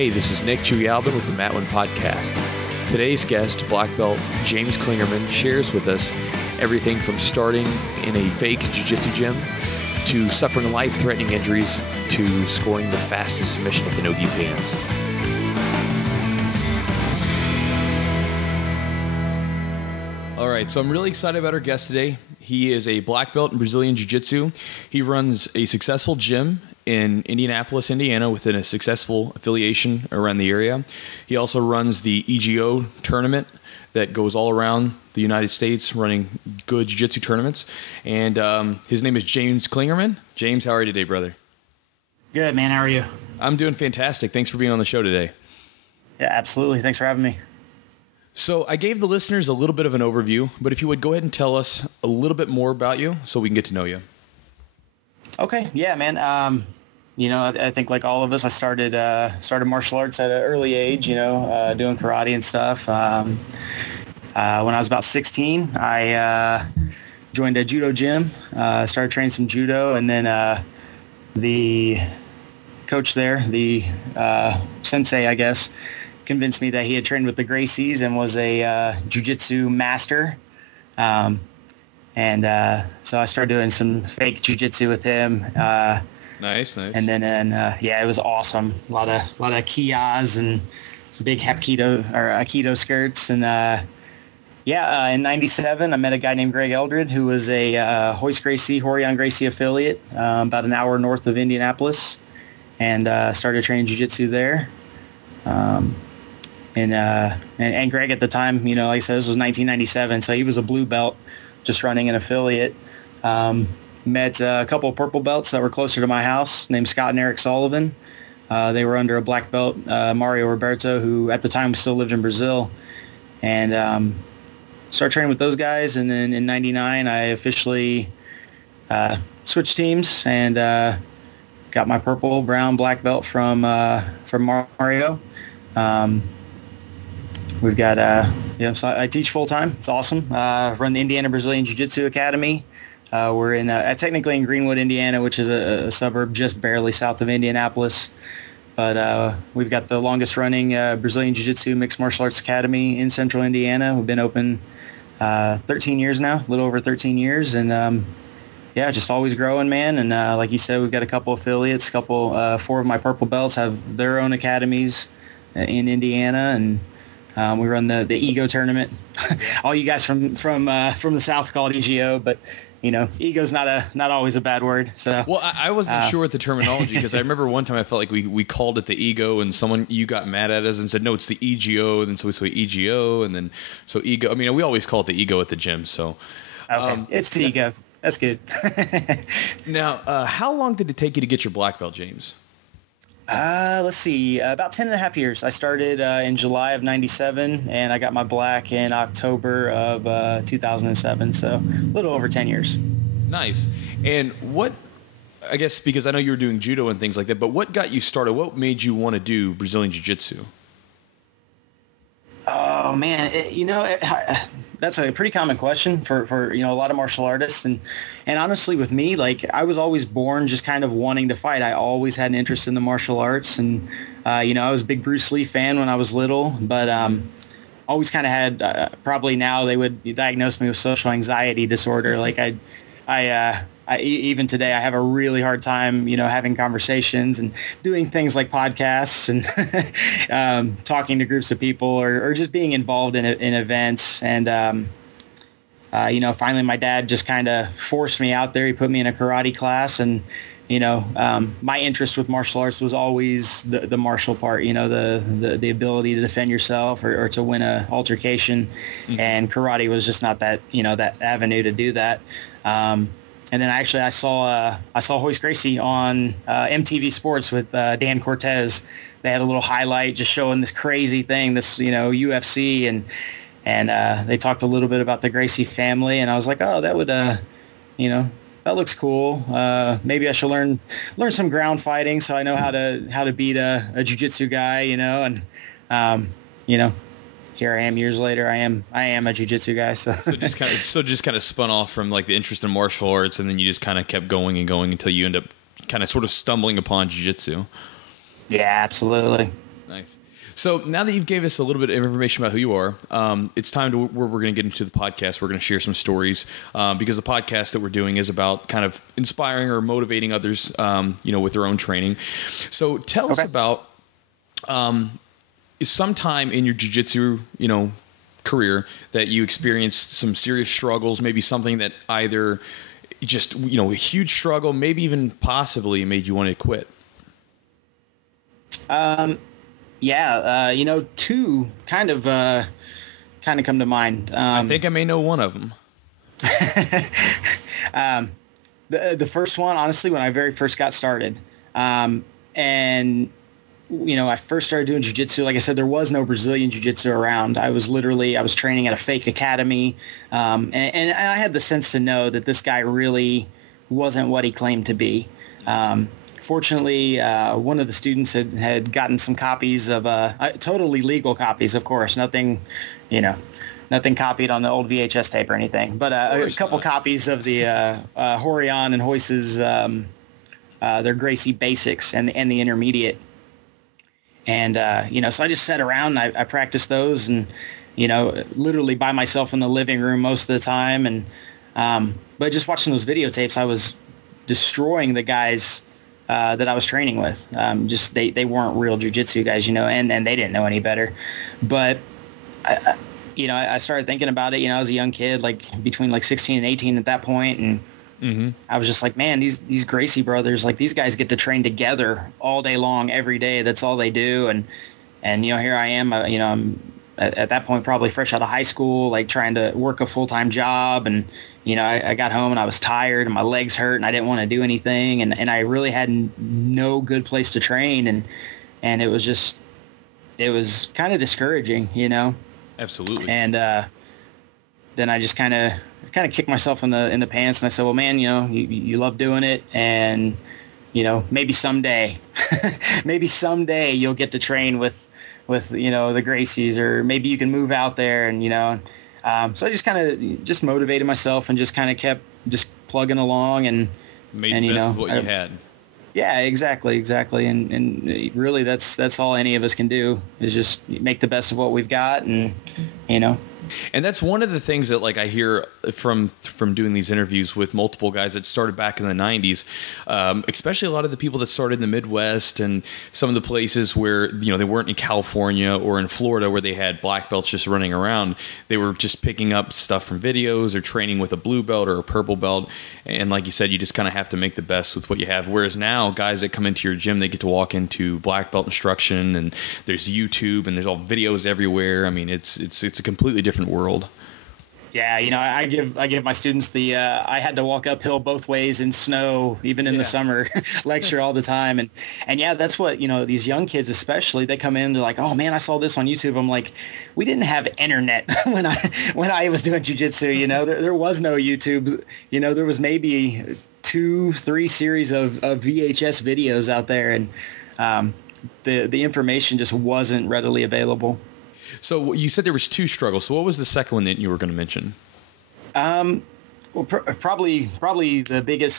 Hey, this is Nick Albin with the Matwind Podcast. Today's guest, black belt James Clingerman, shares with us everything from starting in a fake jiu-jitsu gym to suffering life-threatening injuries to scoring the fastest submission at the no-gi pans. All right, so I'm really excited about our guest today. He is a black belt in Brazilian Jiu-Jitsu. He runs a successful gym in Indianapolis, Indiana, within a successful affiliation around the area. He also runs the EGO tournament that goes all around the United States, running good jiu-jitsu tournaments. And his name is James Clingerman. James, how are you today, brother? Good, man. How are you? I'm doing fantastic. Thanks for being on the show today. Yeah, absolutely. Thanks for having me. So I gave the listeners a little bit of an overview, but if you would go ahead and tell us a little bit more about you so we can get to know you. Okay. Yeah, man. I think like all of us, I started martial arts at an early age, doing karate and stuff. When I was about 16, I joined a judo gym, started training some judo, and then the coach there, the sensei, I guess, convinced me that he had trained with the Gracies and was a jiu-jitsu master. So I started doing some fake jiu-jitsu with him. Nice. And then, it was awesome. A lot of kiyas and big aikido skirts. And in 97, I met a guy named Greg Eldred, who was a Horion Gracie affiliate, about an hour north of Indianapolis, and started training jiu-jitsu there. And Greg at the time, like I said, this was 1997, so he was a blue belt, just running an affiliate. Met a couple of purple belts that were closer to my house, named Scott and Eric Sullivan. They were under a black belt, Mario Roberto, who at the time still lived in Brazil. And started training with those guys, and then in 99, I officially switched teams and got my purple, brown, black belt from Mario. We've got, so I teach full-time. It's awesome. Run the Indiana Brazilian Jiu-Jitsu Academy. We're technically in Greenwood, Indiana, which is a suburb just barely south of Indianapolis. But we've got the longest-running Brazilian Jiu-Jitsu Mixed Martial Arts Academy in central Indiana. We've been open 13 years now, a little over 13 years. And, just always growing, man. And like you said, we've got a couple affiliates. Four of my purple belts have their own academies in Indiana. And we run the EGO tournament. All you guys from the South call it EGO, but ego's not always a bad word. So well, I wasn't sure with the terminology, because I remember one time I felt like we called it the ego, and you got mad at us and said no, it's the EGO, and then so we say EGO, and then so ego. I mean, we always call it the ego at the gym. So okay, it's the ego. That's good. Now, how long did it take you to get your black belt, James? Let's see, about 10 and a half years. I started in July of 97, and I got my black in October of 2007, so a little over 10 years. Nice. And what, I guess, because I know you were doing judo and things like that, but what got you started? What made you want to do Brazilian Jiu-Jitsu? Oh, man, that's a pretty common question for a lot of martial artists. And honestly, with me, like, I was always born just kind of wanting to fight. I always had an interest in the martial arts. And, I was a big Bruce Lee fan when I was little, but always kind of had, probably now they would diagnose me with social anxiety disorder. Like I even today, I have a really hard time, having conversations and doing things like podcasts and talking to groups of people or just being involved in events. And, finally my dad just kind of forced me out there. He put me in a karate class, and, my interest with martial arts was always the martial part, the ability to defend yourself or to win a altercation. Mm-hmm. And karate was just not that, that avenue to do that. And then actually I saw Royce Gracie on MTV Sports with Dan Cortez. They had a little highlight just showing this crazy thing, this UFC, and they talked a little bit about the Gracie family, and I was like, oh, that would that looks cool. Maybe I should learn some ground fighting so I know how to beat a jiu-jitsu guy, and here I am years later. I am a jiu-jitsu guy. So just kind of spun off from like the interest in martial arts, and then you just kind of kept going and going until you end up kind of sort of stumbling upon jiu-jitsu. Yeah, absolutely. Nice. So now that you've gave us a little bit of information about who you are, it's time to where we're going to get into the podcast. We're going to share some stories because the podcast that we're doing is about kind of inspiring or motivating others, with their own training. So tell us about sometime in your jiu-jitsu, career that you experienced some serious struggles, maybe something that either just, a huge struggle, maybe even possibly made you want to quit. Two kind of come to mind. I think I may know one of them. The first one, honestly, when I very first got started, I first started doing jiu-jitsu. Like I said, there was no Brazilian jiu-jitsu around. I was training at a fake academy. And I had the sense to know that this guy really wasn't what he claimed to be. Fortunately, one of the students had gotten some copies of totally legal copies, of course, nothing copied on the old VHS tape or anything, but a couple copies of the Horion and Hoyce's their Gracie Basics and the Intermediate. And, so I just sat around and I practiced those and, literally by myself in the living room most of the time. And, but just watching those videotapes, I was destroying the guys that I was training with. They weren't real jiu-jitsu guys, and they didn't know any better. But, I started thinking about it. I was a young kid, like between like 16 and 18 at that point, and I was just like, man, these Gracie brothers, like these guys get to train together all day long, every day. That's all they do. And here I am, I'm at that point probably fresh out of high school, like trying to work a full-time job. And, I got home and I was tired and my legs hurt and I didn't want to do anything. And I really had no good place to train. And it was kind of discouraging, Absolutely. And then I just kind of kicked myself in the pants, and I said, well, man, you love doing it, and maybe someday you'll get to train with the Gracies, or maybe you can move out there, and so I just kind of just motivated myself and just kind of kept just plugging along and made the best with what you had. Yeah, exactly. And really that's all any of us can do is just make the best of what we've got. And, And that's one of the things that like I hear from doing these interviews with multiple guys that started back in the 90s, especially a lot of the people that started in the Midwest and some of the places where, they weren't in California or in Florida where they had black belts just running around. They were just picking up stuff from videos or training with a blue belt or a purple belt. And like you said, you just kind of have to make the best with what you have. Whereas now guys that come into your gym, they get to walk into black belt instruction, and there's YouTube and there's all videos everywhere. I mean, it's a completely different world. Yeah, I give my students the I had to walk uphill both ways in snow, even in the summer, lecture all the time. And yeah, that's what, these young kids especially, they come in, they're like, oh man, I saw this on YouTube. I'm like, we didn't have internet when I was doing jiu-jitsu, there was no YouTube. There was maybe 2-3 series of VHS videos out there, and the information just wasn't readily available. So you said there was 2 struggles. So what was the second one that you were going to mention? Well, probably the biggest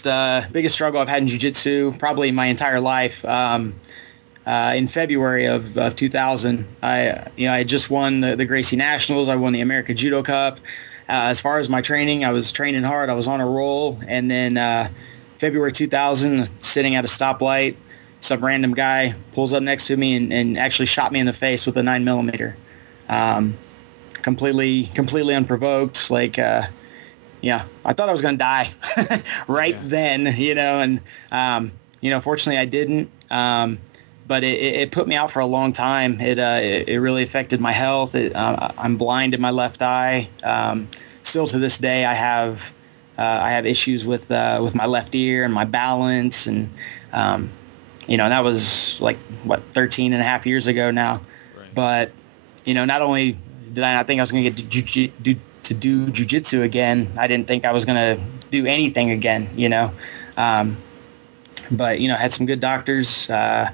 struggle I've had in jiu-jitsu, probably my entire life. In February of 2000, I had just won the Gracie Nationals. I won the American Judo Cup. As far as my training, I was training hard. I was on a roll. And then February 2000, sitting at a stoplight, some random guy pulls up next to me and actually shot me in the face with a 9mm. Completely unprovoked. Like, I thought I was going to die then, and, fortunately I didn't. But it put me out for a long time. It really affected my health. I'm blind in my left eye. Still to this day, I have issues with my left ear and my balance. And, and that was like 13 and a half years ago now. Right. But, not only did I not think I was going to get to do jiu-jitsu again, I didn't think I was going to do anything again, but, had some good doctors. I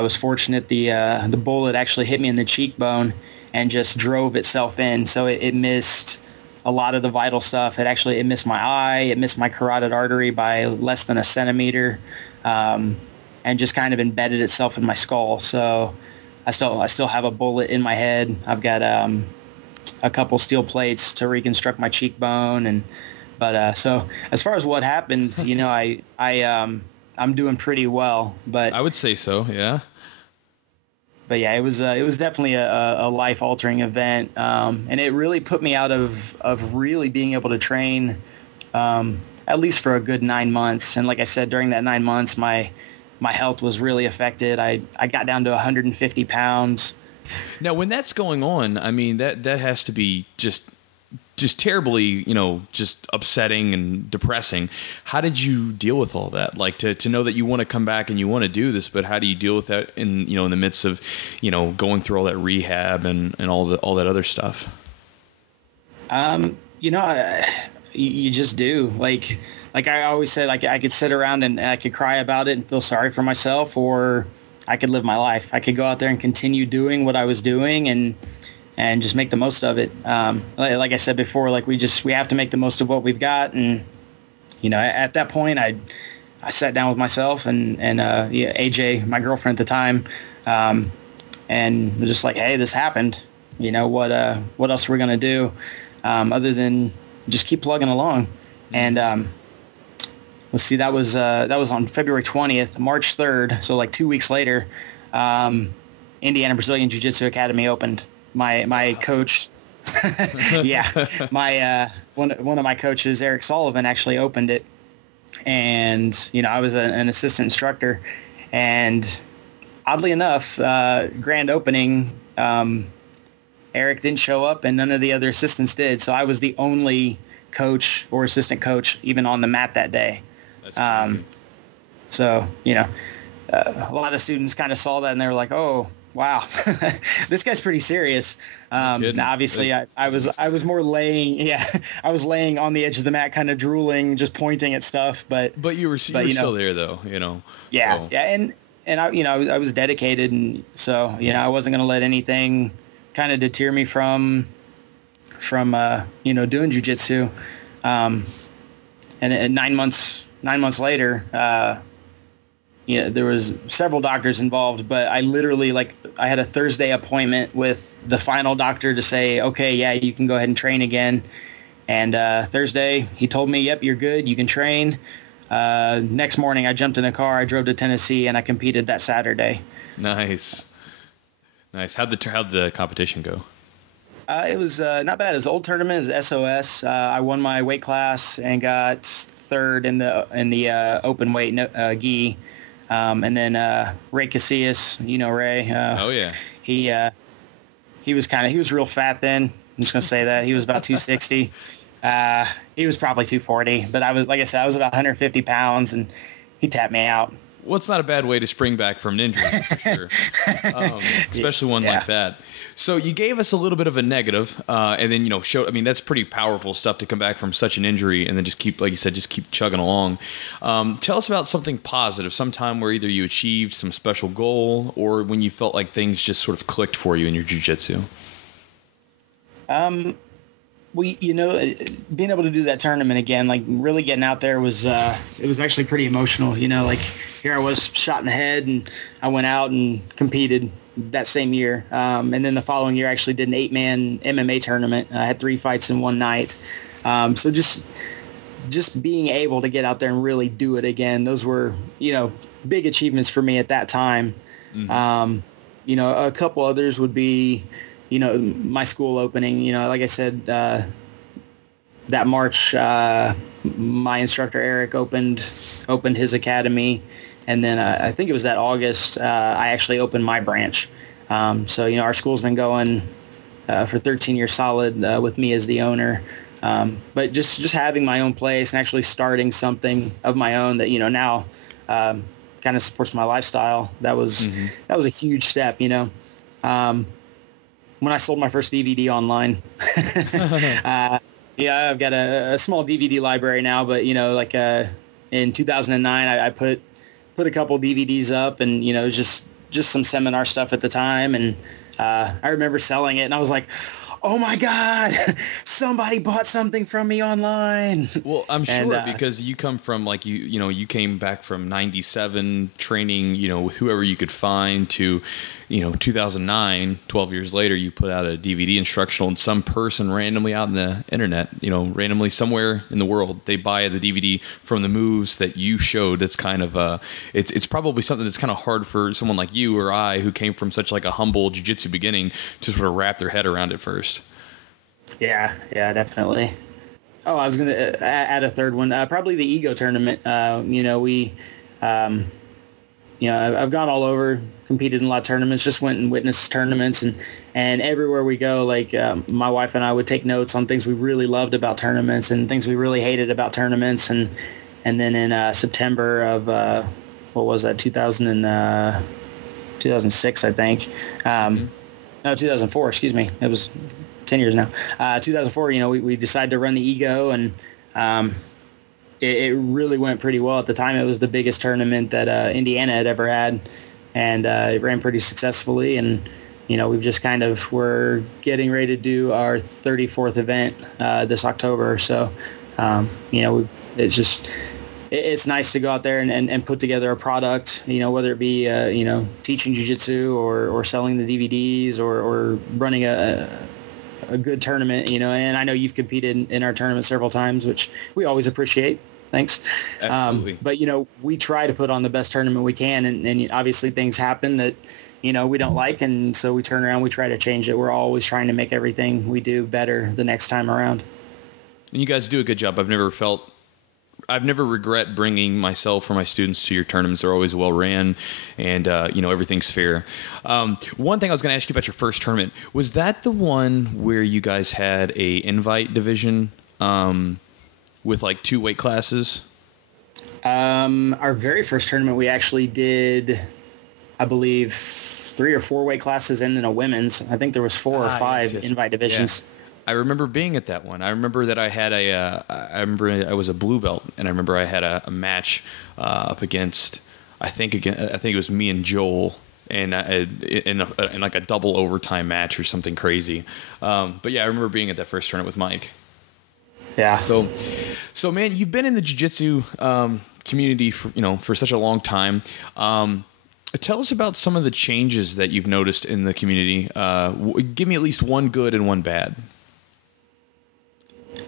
was fortunate the bullet actually hit me in the cheekbone and just drove itself in. So it missed a lot of the vital stuff. It missed my eye. It missed my carotid artery by less than a centimeter, and just kind of embedded itself in my skull. So still have a bullet in my head. I've got a couple steel plates to reconstruct my cheekbone, but so as far as what happened, I'm doing pretty well. But I would say so, yeah. But yeah, it was definitely a life altering event, and it really put me out of really being able to train, at least for a good 9 months. And like I said, during that 9 months, my health was really affected. I got down to 150 pounds. Now, when that's going on, I mean, that has to be just terribly, just upsetting and depressing. How did you deal with all that? Like to know that you want to come back and you want to do this, but how do you deal with that in the midst of, going through all that rehab and all that other stuff? You just do. Like I always said, I could sit around and I could cry about it and feel sorry for myself, or I could live my life. I could go out there and continue doing what I was doing and just make the most of it. Like I said before, like we have to make the most of what we've got. And, at that point, I sat down with myself and AJ, my girlfriend at the time, and was just like, hey, this happened. What else are we going to do other than just keep plugging along? And let's see, that was on February 20th, March 3rd. So like 2 weeks later, Indiana Brazilian Jiu-Jitsu Academy opened. My coach, one of my coaches, Eric Sullivan, actually opened it, and I was an assistant instructor, and oddly enough, grand opening, Eric didn't show up, and none of the other assistants did, so I was the only coach or assistant coach even on the mat that day. That's crazy. So a lot of students kind of saw that and they were like, oh, wow, this guy's pretty serious. Now obviously I was more laying, I was laying on the edge of the mat, kind of drooling, just pointing at stuff. But you were still there though, Yeah. So. Yeah. And I was dedicated. And so, I wasn't going to let anything kind of deter me from doing jiu-jitsu. And 9 months later, there was several doctors involved, but I literally, I had a Thursday appointment with the final doctor to say, okay, yeah, you can go ahead and train again. And Thursday, he told me, yep, you're good. You can train. Next morning, I jumped in a car. I drove to Tennessee, and I competed that Saturday. Nice. How'd the competition go? It was not bad. It was an old tournament. It was SOS. I won my weight class and got third in the open weight gi. And then Ray Casillas, Ray. Oh yeah. He was real fat then. I'm just gonna say that he was about 260. He was probably 240, but I was about 150 pounds, and he tapped me out. Well, it's not a bad way to spring back from an injury, for sure. Especially one like that. So you gave us a little bit of a negative, and then, that's pretty powerful stuff to come back from such an injury and then just keep, like you said, just keep chugging along. Tell us about something positive, sometime where either you achieved some special goal or when you felt like things just sort of clicked for you in your jiu-jitsu. Well, being able to do that tournament again, really getting out there was, it was actually pretty emotional, here I was shot in the head, and I went out and competed that same year. And then the following year I actually did an 8-man MMA tournament. I had 3 fights in one night. So just being able to get out there and really do it again, those were, big achievements for me at that time. Mm-hmm. A couple others would be, my school opening, like I said, that March, my instructor, Eric, opened his academy. And then I think it was that August, I actually opened my branch. So, our school's been going for 13 years solid with me as the owner. But just having my own place and actually starting something of my own that, now kind of supports my lifestyle, that was a huge step, when I sold my first DVD online. I've got a small DVD library now, but, in 2009, I put a couple DVDs up, and, it was just some seminar stuff at the time. And I remember selling it, and I was like, oh my God, somebody bought something from me online. Well, I'm sure because you come from you came back from 97 training, with whoever you could find to 2009, 12 years later, you put out a DVD instructional, and some person randomly out in the internet, randomly somewhere in the world, they buy the DVD from the moves that you showed. That's kind of it's probably something that's kind of hard for someone like you or I, who came from such like a humble jiu-jitsu beginning, to sort of wrap their head around it first. Yeah, definitely. Oh, I was going to add a third one. Probably the ego tournament. I've gone all over, competed in a lot of tournaments, just went and witnessed tournaments, and everywhere we go, like my wife and I would take notes on things we really loved about tournaments and things we really hated about tournaments. And then in September of, 2006, I think. No, 2004, excuse me. It was 10 years now. 2004, we decided to run the ego, and it really went pretty well. At the time, it was the biggest tournament that Indiana had ever had, and it ran pretty successfully. And, we've just we're getting ready to do our 34th event this October. So, it's nice to go out there and put together a product, whether it be, teaching jiu-jitsu or selling the DVDs or running a good tournament, and I know you've competed in our tournament several times, which we always appreciate. Thanks. Absolutely. But, we try to put on the best tournament we can, and obviously things happen that, we don't like, and so we turn around, we try to change it. We're always trying to make everything we do better the next time around. And you guys do a good job. I've never regret bringing myself or my students to your tournaments. They're always well ran, and everything's fair. One thing I was going to ask you about your first tournament, was that the one where you guys had a invite division with like 2 weight classes? Our very first tournament, we actually did, I believe, 3 or 4 weight classes and then a women's. I think there was 4 or 5 invite divisions. Yeah. I remember being at that one. I remember that I had I was a blue belt, and I remember I had a match up against, I think it was me and Joel, and in like a double overtime match or something crazy. But yeah, I remember being at that first tournament with Mike. Yeah. So man, you've been in the jiu-jitsu community for such a long time. Tell us about some of the changes that you've noticed in the community. Give me at least one good and one bad.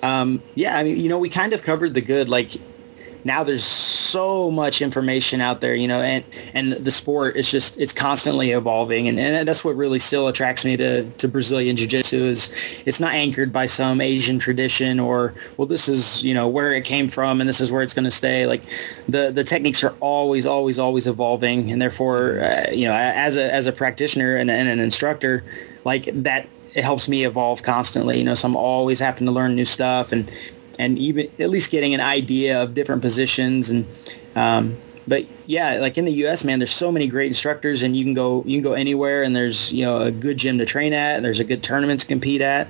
We kind of covered the good. Like, now there's so much information out there, and the sport, it's constantly evolving. And that's what really still attracts me to Brazilian Jiu-Jitsu, is it's not anchored by some Asian tradition or, well, this is, where it came from and this is where it's going to stay. Like, the techniques are always evolving. And therefore, as a practitioner and an instructor, like that, it helps me evolve constantly, so I'm always having to learn new stuff and even at least getting an idea of different positions. And but yeah, like in the US, man, there's so many great instructors, and you can go anywhere, and there's a good gym to train at, and there's a good tournament to compete at.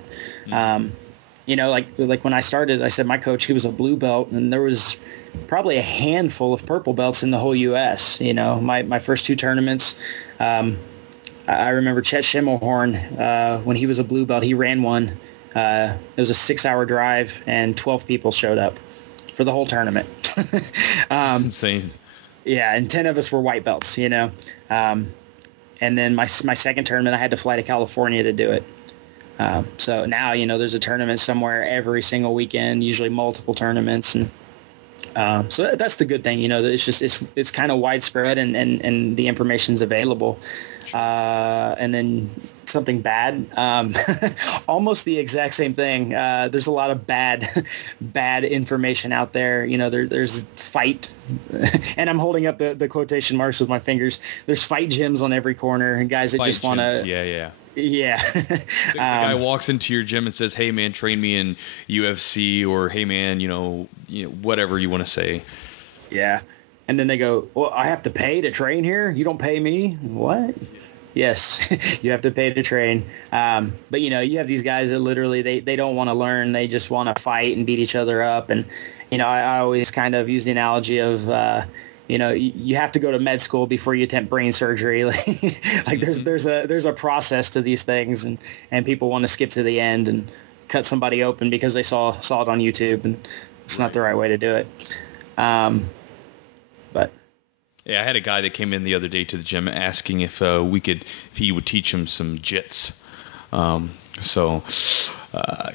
Like when I started, I said my coach, he was a blue belt, and there was probably a handful of purple belts in the whole US. My first 2 tournaments, I remember Chet Schimmelhorn, when he was a blue belt, he ran one. It was a 6-hour drive, and 12 people showed up for the whole tournament. That's insane. Yeah, and 10 of us were white belts, And then my second tournament, I had to fly to California to do it. So now, there's a tournament somewhere every single weekend, usually multiple tournaments. And so that's the good thing, it's kind of widespread, and the information's available. And then something bad, almost the exact same thing. There's a lot of bad information out there. There's fight, and I'm holding up the quotation marks with my fingers. There's fight gyms on every corner, and guys that fight just want to. Yeah. The guy walks into your gym and says, "Hey man, train me in UFC," or "Hey man, whatever you want to say." Yeah. And then they go, "Well, I have to pay to train here? You don't pay me?" What? Yes, you have to pay to train. But, you have these guys that literally they don't want to learn. They just want to fight and beat each other up. And, I always kind of use the analogy of, you have to go to med school before you attempt brain surgery. Like there's a process to these things, and people want to skip to the end and cut somebody open because they saw it on YouTube, and it's not the right way to do it. But Yeah, I had a guy that came in the other day to the gym asking if he would teach him some jits.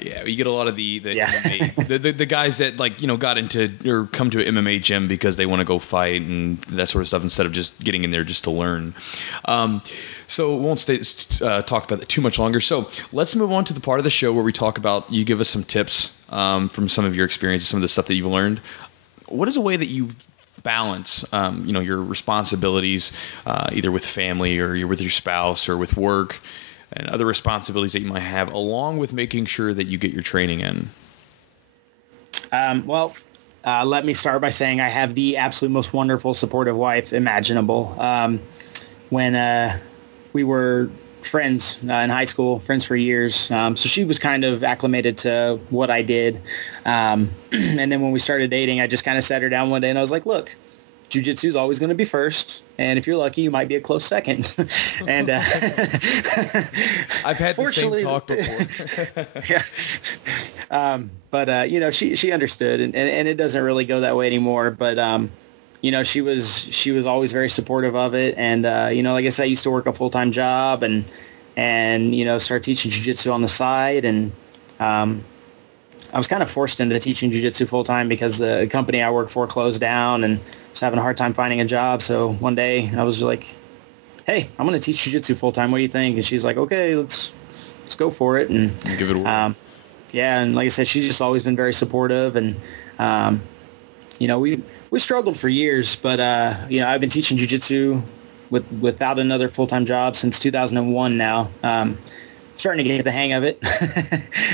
Yeah, you get a lot of the MMA, the guys that got into or come to an MMA gym because they want to go fight and that sort of stuff instead of just getting in there just to learn. So we won't talk about that too much longer. So let's move on to the part of the show where we talk about, you give us some tips from some of your experiences, some of the stuff that you've learned. What is a way that you balance, your responsibilities, either with family or you're with your spouse or with work and other responsibilities that you might have, along with making sure that you get your training in? Let me start by saying I have the absolute most wonderful, supportive wife imaginable. When we were friends in high school, friends for years, so she was kind of acclimated to what I did. And then when we started dating, I just kind of sat her down one day and I was like, look, jiu-jitsu is always going to be first, and if you're lucky, you might be a close second. And I've had the same talk before. But she understood, and it doesn't really go that way anymore. But she was always very supportive of it, and like I said, I used to work a full-time job, and start teaching jiu-jitsu on the side, and I was kind of forced into teaching jiu-jitsu full-time because the company I worked for closed down, and was having a hard time finding a job. So one day I was like, hey, I'm going to teach jiu-jitsu full-time. What do you think? And she's like, okay, let's go for it. And give it a whirl. And like I said, she's just always been very supportive. And, we struggled for years, but, I've been teaching jiu-jitsu without another full-time job since 2001 now. Starting to get the hang of it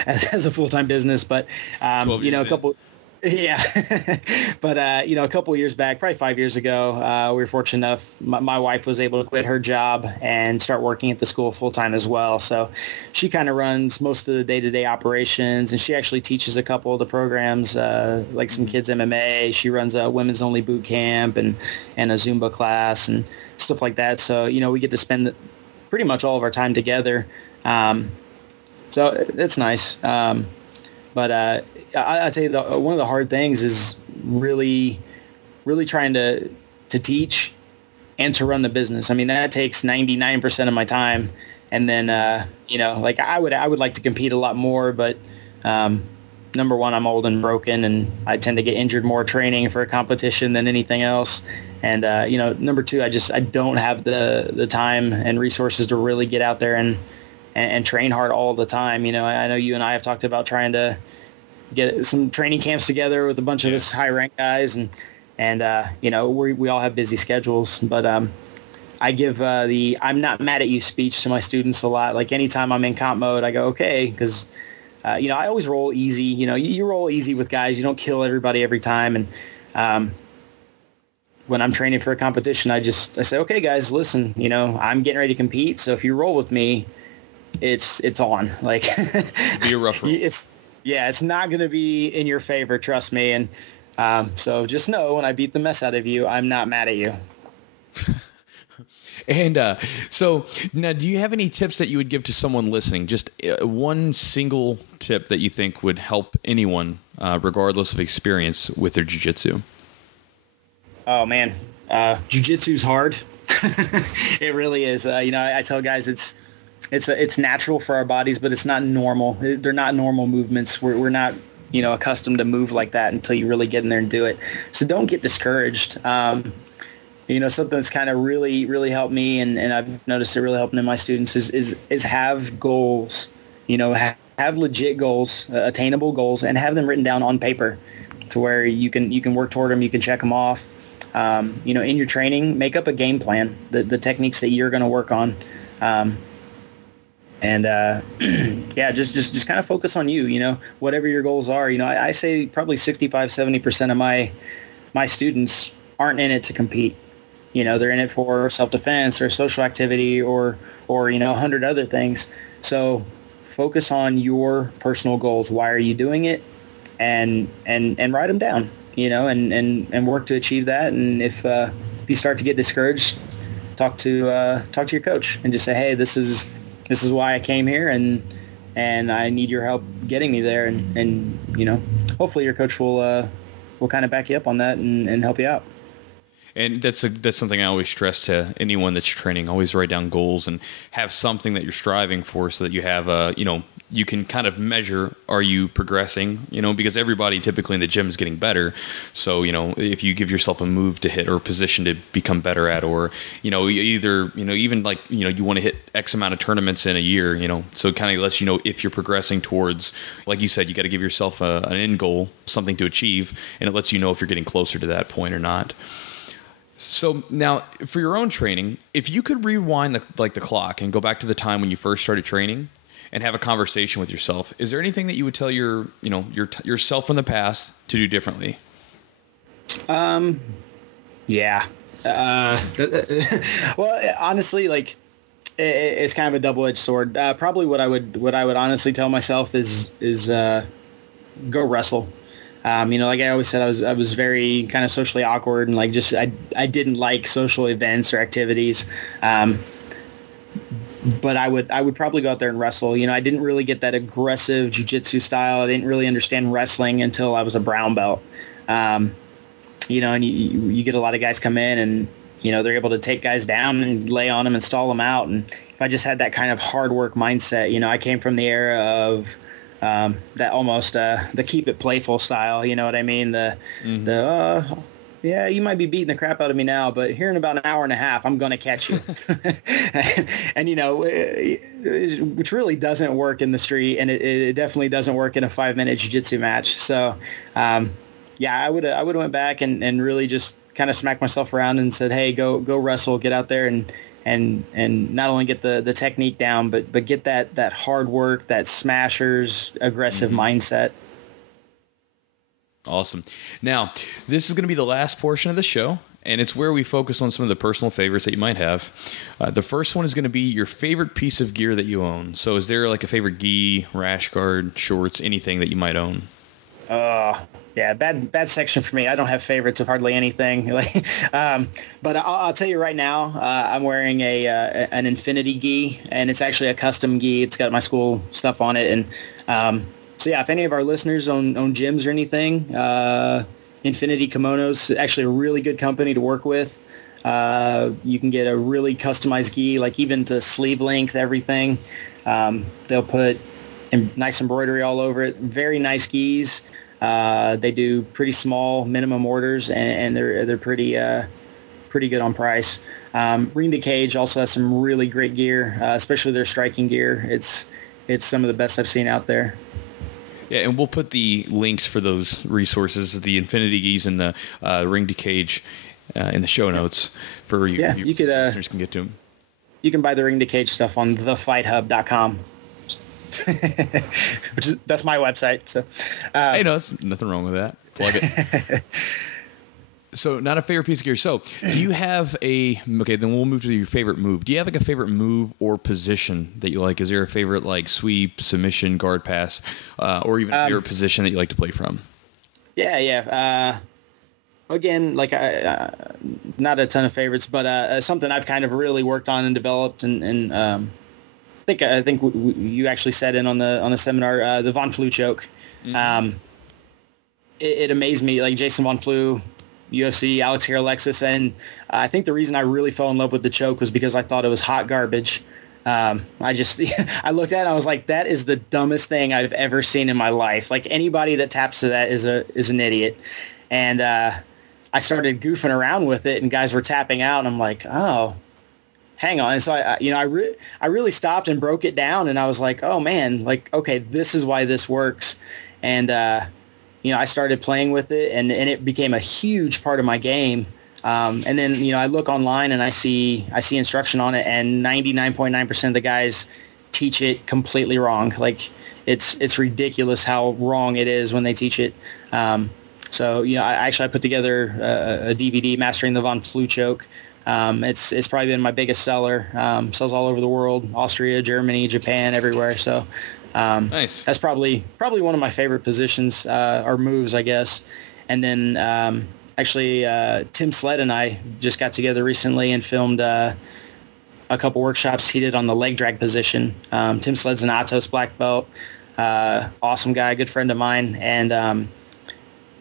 as a full-time business, but, a couple... Yeah. But, a couple of years back, probably 5 years ago, we were fortunate enough, my wife was able to quit her job and start working at the school full-time as well. So she kind of runs most of the day-to-day operations, and she actually teaches a couple of the programs, like some kids MMA. She runs a women's only boot camp and a Zumba class and stuff like that. So, we get to spend pretty much all of our time together. So it's nice. But I tell you, one of the hard things is really, really trying to teach and to run the business. I mean, that takes 99% of my time. And then, I would like to compete a lot more, but number one, I'm old and broken, and I tend to get injured more training for a competition than anything else. And, number two, I don't have the time and resources to really get out there and train hard all the time. I know you and I have talked about trying to get some training camps together with a bunch of us high-ranked guys, and we all have busy schedules, but I give the "I'm not mad at you" speech to my students a lot. Like anytime I'm in comp mode, I go, okay, because I always roll easy. You roll easy with guys. You don't kill everybody every time, and when I'm training for a competition, I say, okay, guys, listen, I'm getting ready to compete, so if you roll with me, it's on. Like, be a rough roll. It's not going to be in your favor, trust me. And so just know when I beat the mess out of you, I'm not mad at you. And so now, do you have any tips that you would give to someone listening? Just one single tip that you think would help anyone, regardless of experience, with their jiu-jitsu? Oh, man. Jiu-jitsu's hard. It really is. I tell guys it's natural for our bodies, but it's not normal. They're not normal movements. We're not, accustomed to move like that until you really get in there and do it. So don't get discouraged. Something that's kind of really, really helped me, and I've noticed it really helping in my students is have goals. Have legit goals, attainable goals, and have them written down on paper to where you can work toward them. You can check them off. In your training, make up a game plan, the techniques that you're going to work on. Just kind of focus on you, whatever your goals are. I say probably 65-70% of my students aren't in it to compete. They're in it for self-defense or social activity or 100 other things. So focus on your personal goals. Why are you doing it? And write them down, and work to achieve that. And if you start to get discouraged, talk to your coach and just say, hey, this is why I came here, and I need your help getting me there. And hopefully your coach will kind of back you up on that and help you out. And that's something I always stress to anyone that's training. Always write down goals and have something that you're striving for, so that you have you can kind of measure, are you progressing? Because everybody typically in the gym is getting better. So if you give yourself a move to hit or a position to become better at, or either even like you want to hit X amount of tournaments in a year. So it kind of lets you know if you're progressing towards, like you said, you got to give yourself an end goal, something to achieve, and it lets you know if you're getting closer to that point or not. So now, for your own training, if you could rewind the clock and go back to the time when you first started training and have a conversation with yourself, is there anything that you would tell yourself from the past to do differently? Yeah. Well, honestly, like it's kind of a double-edged sword. Probably what I would honestly tell myself is go wrestle. Like I always said, I was very kind of socially awkward, and like just I didn't like social events or activities. But I would probably go out there and wrestle. I didn't really get that aggressive jiu-jitsu style. I didn't really understand wrestling until I was a brown belt. And you get a lot of guys come in and they're able to take guys down and lay on them and stall them out. And if I just had that kind of hard work mindset, I came from the era of that almost the keep it playful style, you know what I mean? Yeah, you might be beating the crap out of me now, but here in about an hour and a half, I'm going to catch you. And which really doesn't work in the street, and it definitely doesn't work in a 5-minute jiu-jitsu match. So, I would have went back and really just kind of smacked myself around and said, hey, go wrestle, get out there and not only get the technique down, but get that hard work, that smashers, aggressive mindset. Awesome. Now, this is going to be the last portion of the show, and it's where we focus on some of the personal favorites that you might have. The first one is going to be your favorite piece of gear that you own. So is there like a favorite gi, rash guard, shorts, anything that you might own? Yeah, bad section for me. I don't have favorites of hardly anything. But I'll tell you right now, I'm wearing an Infinity gi, and it's actually a custom gi. It's got my school stuff on it, and so yeah, if any of our listeners own gyms or anything, Infinity Kimonos, actually a really good company to work with. You can get a really customized gi, like even to sleeve length, everything. They'll put nice embroidery all over it. Very nice gis. They do pretty small minimum orders, and they're pretty good on price. Ring to Cage also has some really great gear, especially their striking gear. It's some of the best I've seen out there. Yeah, and we'll put the links for those resources, the Infinity Gis and the Ring to Cage, in the show notes for you. Yeah, you could listeners can get to them. You can buy the Ring to Cage stuff on thefightHub.com. That's my website. So, hey, no, there's nothing wrong with that. Plug it. So, not a favorite piece of gear. So, do you have then we'll move to your favorite move. Do you have like a favorite move or position that you like? Is there a favorite like sweep, submission, guard pass, or even a favorite position that you like to play from? Yeah. Again, like not a ton of favorites, but something I've kind of really worked on and developed, and I think you actually sat in on the seminar, the Von Flue choke. Mm-hmm. It amazed me, like Jason Von Flue, UFC, Alex Alexis, and I think the reason I really fell in love with the choke was because I thought it was hot garbage. I looked at it and I was like, that is the dumbest thing I've ever seen in my life. Like anybody that taps to that is an idiot. And I started goofing around with it, and guys were tapping out, and I'm like, oh, hang on. And so I really stopped and broke it down, and I was like, oh man, like, okay, this is why this works. And, I started playing with it, and it became a huge part of my game. And then, I look online and I see instruction on it, and 99.9% of the guys teach it completely wrong. Like it's ridiculous how wrong it is when they teach it. So, I put together a DVD, Mastering the Von Flue Choke. It's probably been my biggest seller. Sells all over the world, Austria, Germany, Japan, everywhere. So nice. That's probably one of my favorite positions or moves, I guess. And then Tim Sled and I just got together recently and filmed a couple workshops he did on the leg drag position. Tim Sled's an Atos black belt, awesome guy, good friend of mine, and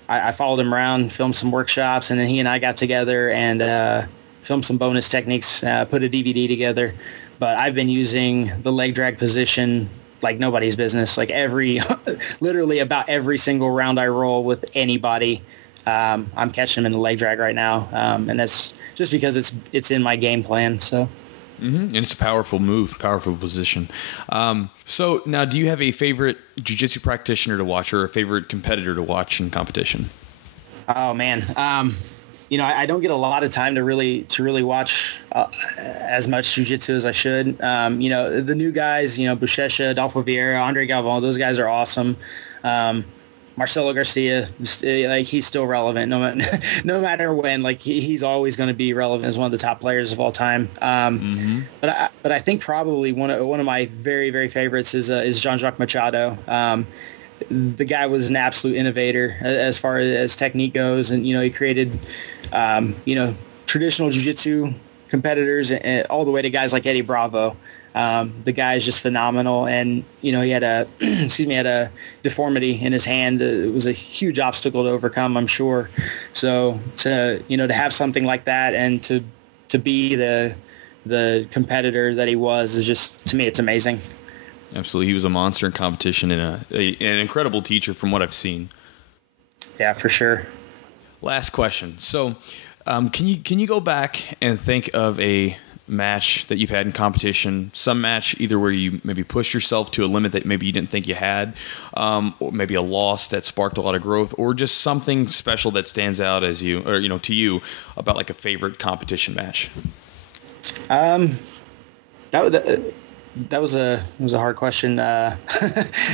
I followed him around, filmed some workshops, and then he and I got together and filmed some bonus techniques, put a DVD together. But I've been using the leg drag position like nobody's business. Like literally about every single round I roll with anybody, I'm catching them in the leg drag right now. And that's just because it's in my game plan. So. Mm-hmm. And it's a powerful move, powerful position. So now, do you have a favorite jiu-jitsu practitioner to watch or a favorite competitor to watch in competition? Oh man. I don't get a lot of time to really watch as much jiu-jitsu as I should. The new guys, Buchecha, Adolfo Vieira, Andre Galvão, those guys are awesome. Marcelo Garcia, like he's still relevant no matter when. Like he's always going to be relevant as one of the top players of all time. But I think probably one of my very, very favorites is Jean-Jacques Machado. The guy was an absolute innovator as far as technique goes, and he created traditional jiu-jitsu competitors all the way to guys like Eddie Bravo. The guy is just phenomenal, and he had a had a deformity in his hand. It was a huge obstacle to overcome, I'm sure. So to have something like that and to be the competitor that he was is just, to me, it's amazing. Absolutely, he was a monster in competition and an incredible teacher from what I've seen. Yeah, for sure. Last question. So, can you go back and think of a match that you've had in competition, some match either where you maybe pushed yourself to a limit that maybe you didn't think you had, or maybe a loss that sparked a lot of growth, or just something special that stands out as to you about like a favorite competition match? That was a hard question. I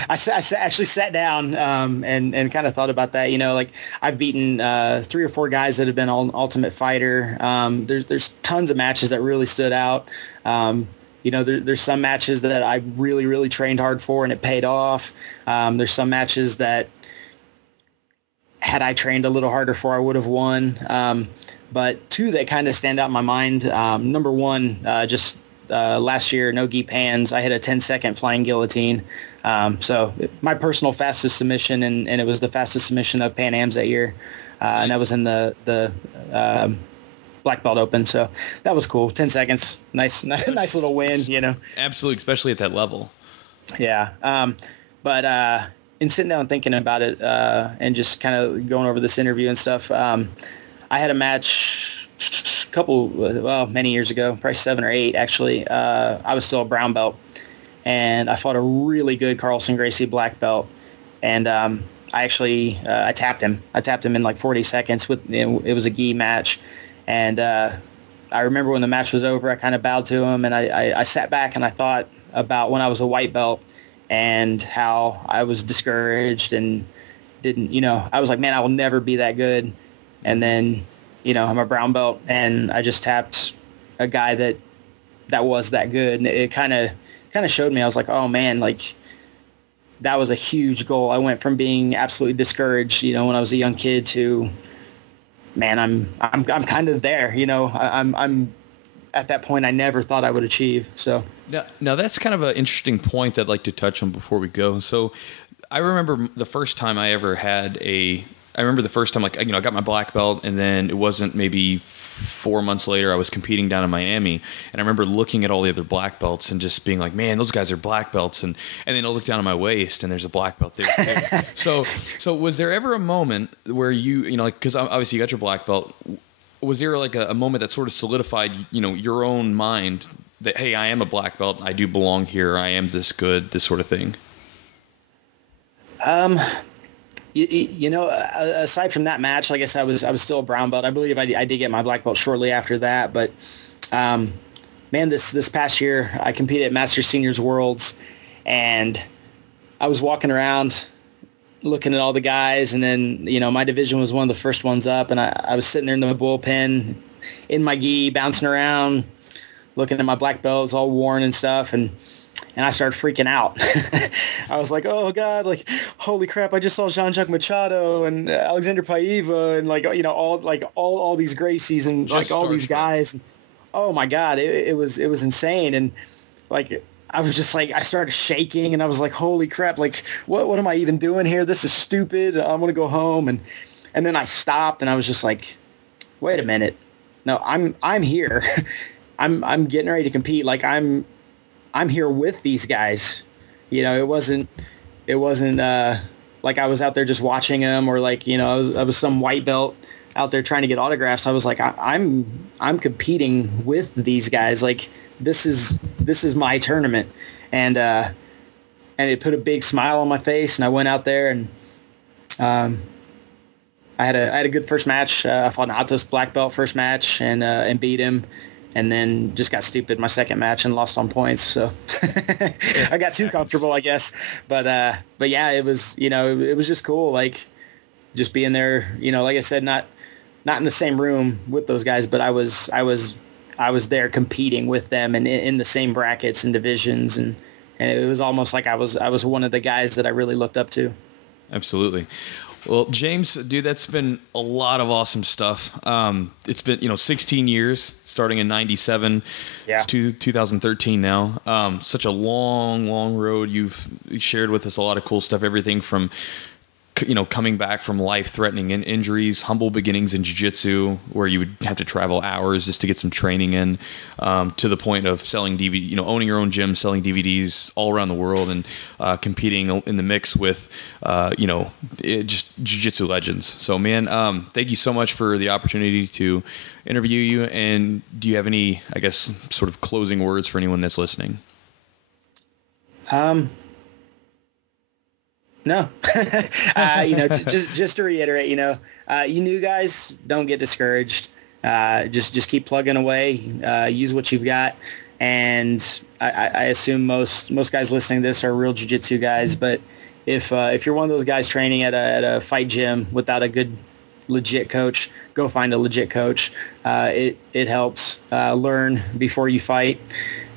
actually sat down and kind of thought about that. Like I've beaten 3 or 4 guys that have been Ultimate Fighter. There's tons of matches that really stood out. There's some matches that I really, really trained hard for and it paid off. There's some matches that had I trained a little harder for, I would have won. But 2 that kind of stand out in my mind. Number 1, last year, no gi pans, I hit a 10-second flying guillotine. So my personal fastest submission, and it was the fastest submission of Pan Ams that year. Nice. And that was in the Black Belt Open. So that was cool. 10 seconds. Nice little win, Absolutely, especially at that level. Yeah. But in sitting down thinking about it and just kind of going over this interview and stuff, I had a match many years ago, probably 7 or 8 actually. I was still a brown belt, and I fought a really good Carlson Gracie black belt, and I tapped him. I tapped him in like 40 seconds. It was a gi match, and I remember when the match was over, I kind of bowed to him, and I sat back and I thought about when I was a white belt and how I was discouraged and didn't, I was like, man, I will never be that good, and then I'm a brown belt, and I just tapped a guy that was that good. And it kind of showed me, I was like, oh man, like that was a huge goal. I went from being absolutely discouraged, when I was a young kid to, man, I'm kind of there, I'm at that point I never thought I would achieve. So now that's kind of an interesting point that I'd like to touch on before we go. So I remember the first time I got my black belt, and then it wasn't maybe 4 months later, I was competing down in Miami, and I remember looking at all the other black belts and just being like, man, those guys are black belts. And then I look down at my waist and there's a black belt there too. So was there ever a moment where because obviously you got your black belt, was there like a moment that sort of solidified, your own mind that, hey, I am a black belt, I do belong here, I am this good, this sort of thing? Aside from that match, like I said, I was still a brown belt. I believe I did get my black belt shortly after that. But, man, this past year I competed at Master Seniors Worlds, and I was walking around looking at all the guys, and then, my division was one of the first ones up, and I was sitting there in the bullpen in my gi, bouncing around, looking at my black belts all worn and stuff, and I started freaking out. I was like, oh God, like, holy crap, I just saw Jean-Jacques Machado and Alexander Paiva and all these Gracies and like all these guys. Oh my God, it was insane. And like, I was just like, I started shaking, and I was like, holy crap, like what am I even doing here? This is stupid. I want to go home. And And then I stopped and I was just like, wait a minute. No, I'm here. I'm getting ready to compete. Like I'm here with these guys. You know, it wasn't like I was out there just watching them, or like, you know, I was some white belt out there trying to get autographs. I was like, I'm competing with these guys. Like this is my tournament. And it put a big smile on my face, and I went out there and I had a good first match. I fought an Atos black belt first match and beat him, and then just got stupid my second match and lost on points. So I got too comfortable, I guess. But yeah, it was, you know, it was just cool. Like just being there, you know, like I said, not in the same room with those guys, but I was there competing with them and in the same brackets and divisions. And it was almost like I was one of the guys that I really looked up to. Absolutely. Well, James, dude, that's been a lot of awesome stuff. It's been, you know, 16 years, starting in 97. Yeah. It's 2013 now. Such a long road. You've shared with us a lot of cool stuff, everything from, you know, coming back from life-threatening injuries, humble beginnings in jiu-jitsu, where you would have to travel hours just to get some training in, to the point of selling DVD, you know, owning your own gym, selling DVDs all around the world, and competing in the mix with, you know, just jiu-jitsu legends. So, man, thank you so much for the opportunity to interview you. And do you have any, I guess, sort of closing words for anyone that's listening? No, you know, just to reiterate, you know, you new guys, don't get discouraged. Just keep plugging away, use what you've got. And I assume most guys listening to this are real jiu-jitsu guys, but if you're one of those guys training at a fight gym without a good, legit coach, go find a legit coach. It helps, learn before you fight.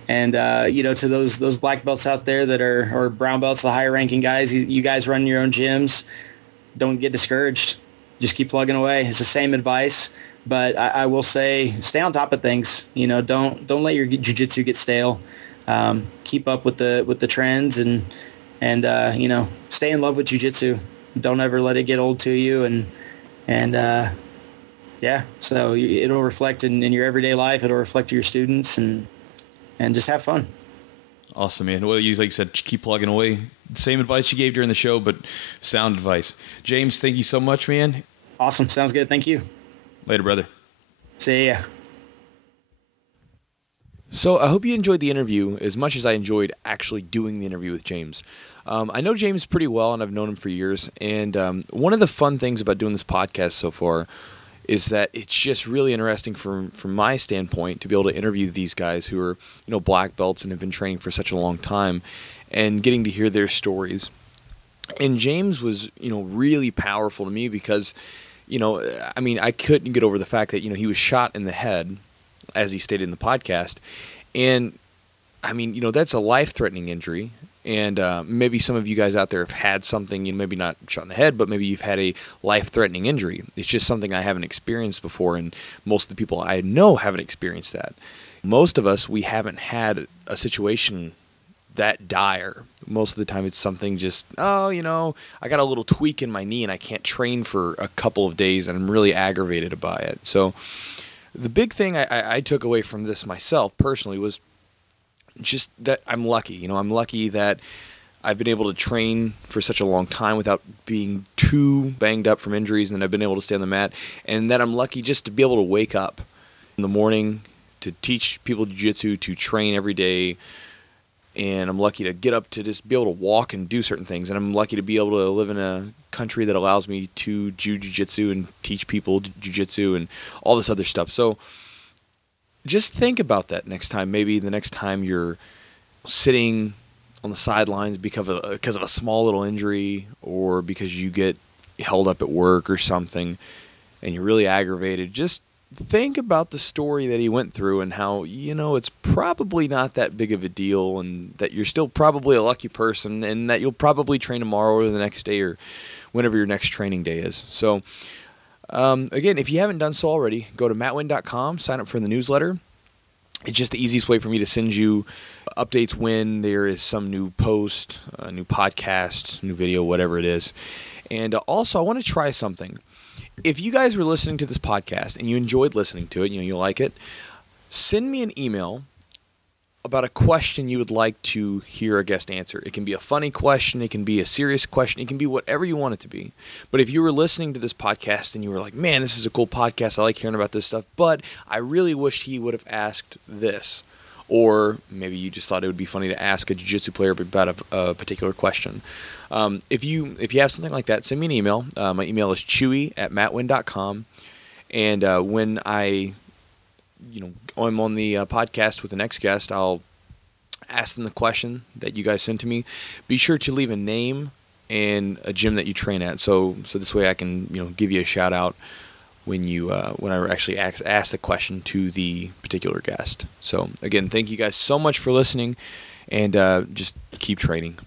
And, you know, to those black belts out there that are, or brown belts, the higher ranking guys, you guys run your own gyms, don't get discouraged. Just keep plugging away. It's the same advice, but I will say, stay on top of things. You know, don't let your jiu-jitsu get stale. Keep up with the trends and you know, stay in love with jiu-jitsu. Don't ever let it get old to you. And yeah, so it'll reflect in your everyday life. It'll reflect to your students and just have fun. Awesome, man. Well, you, like you said, keep plugging away. Same advice you gave during the show, but sound advice. James, thank you so much, man. Awesome. Sounds good. Thank you. Later, brother. See ya. So I hope you enjoyed the interview as much as I enjoyed actually doing the interview with James. I know James pretty well, and I've known him for years. And one of the fun things about doing this podcast so far is that it's just really interesting from my standpoint to be able to interview these guys who are, you know, black belts and have been training for such a long time, and getting to hear their stories. And James was, you know, really powerful to me because, you know, I mean, I couldn't get over the fact that, you know, he was shot in the head, as he stated in the podcast. And I mean, you know, that's a life-threatening injury. And maybe some of you guys out there have had something, you know, maybe not shot in the head, but maybe you've had a life-threatening injury. It's just something I haven't experienced before, and most of the people I know haven't experienced that. Most of us, we haven't had a situation that dire. Most of the time it's something just, oh, you know, I got a little tweak in my knee and I can't train for a couple of days and I'm really aggravated by it. So the big thing I took away from this myself personally was just that I'm lucky. You know, I'm lucky that I've been able to train for such a long time without being too banged up from injuries, and then I've been able to stay on the mat, and that I'm lucky just to be able to wake up in the morning to teach people jiu-jitsu, to train every day, and I'm lucky to get up to just be able to walk and do certain things, and I'm lucky to be able to live in a country that allows me to do jiu-jitsu and teach people jiu-jitsu and all this other stuff. So just think about that next time. Maybe the next time you're sitting on the sidelines because of a small little injury, or because you get held up at work or something and you're really aggravated, just think about the story that he went through and how, you know, it's probably not that big of a deal, and that you're still probably a lucky person, and that you'll probably train tomorrow or the next day or whenever your next training day is. So again, if you haven't done so already, go to Matwind.com, sign up for the newsletter. It's just the easiest way for me to send you updates when there is some new post, a new podcast, new video, whatever it is. And also, I want to try something. if you guys were listening to this podcast and you enjoyed listening to it, you like it, send me an email about a question you would like to hear a guest answer. It can be a funny question. It can be a serious question. It can be whatever you want it to be. But if you were listening to this podcast and you were like, man, this is a cool podcast. I like hearing about this stuff, but I really wish he would have asked this. Or maybe you just thought it would be funny to ask a jiu-jitsu player about a particular question. If you have something like that, send me an email. My email is chewy@matwind.com. And when I'm on the podcast with the next guest, I'll ask them the question that you guys sent to me. Be sure to leave a name and a gym that you train at, so this way I can give you a shout out when I actually ask the question to the particular guest. So again, thank you guys so much for listening, and just keep training.